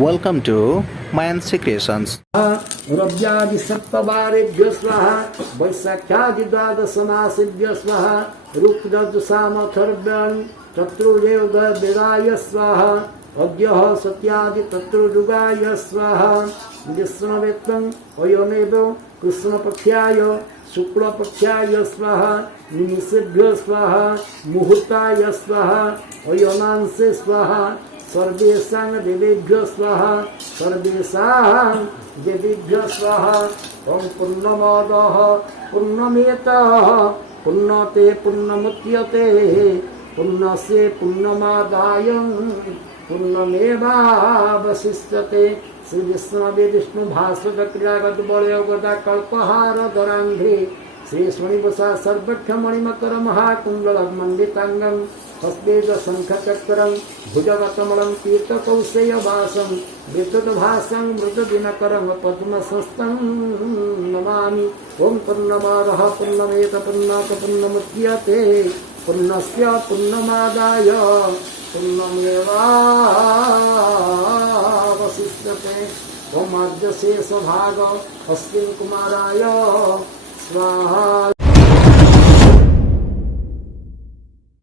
Welcome to Mayansi Creations. रव्यादि सप्तवारेभ्यो स्वाहा वैशाख्यादि द्वादशमासेभ्यो स्वाहा रुक्दजुषामथर्व्याणि तत्रुदेव वेदाय स्वाहा अद्यः सत्यादि तत्रुजुगाय स्वाहा विष्णुवेत्तं अयमेव कृष्णपक्षाय शुक्लपक्षाय स्वाहा निमिषेभ्यो स्वाहा मुहूर्ताय स्वाहा अयमांसे स्वाहा सर्वेषां देवेभ्यो स्वाहा सर्वेषां देवेभ्यो स्वाहा ओम पूर्णमदः पूर्णमेतः पूर्णते पूर्णमुच्यते पूर्णस्य पूर्णमादाय पूर्णमेवावशिष्यते श्री विष्णवे विष्णु भास्वत क्रियागत बलयोगदा कल्पहार दरांध्रे श्री शनिवसा सर्वख्य मणिमकर महाकुंडल मंडितांगम हस्तेज शंखचक्रं भुजगकमलं तीर्थकौशेयवासं विद्युद्भासं मृदुदिनकरं पद्मसस्तं नमामि ओं पूर्णमादः पूर्णमेत पूर्णात् पूर्णमुच्यते पूर्णस्य पूर्णमादाय पूर्णमेवावशिष्यते ओं आद्यशेषभाग अस्मिन् कुमाराय स्वाहा।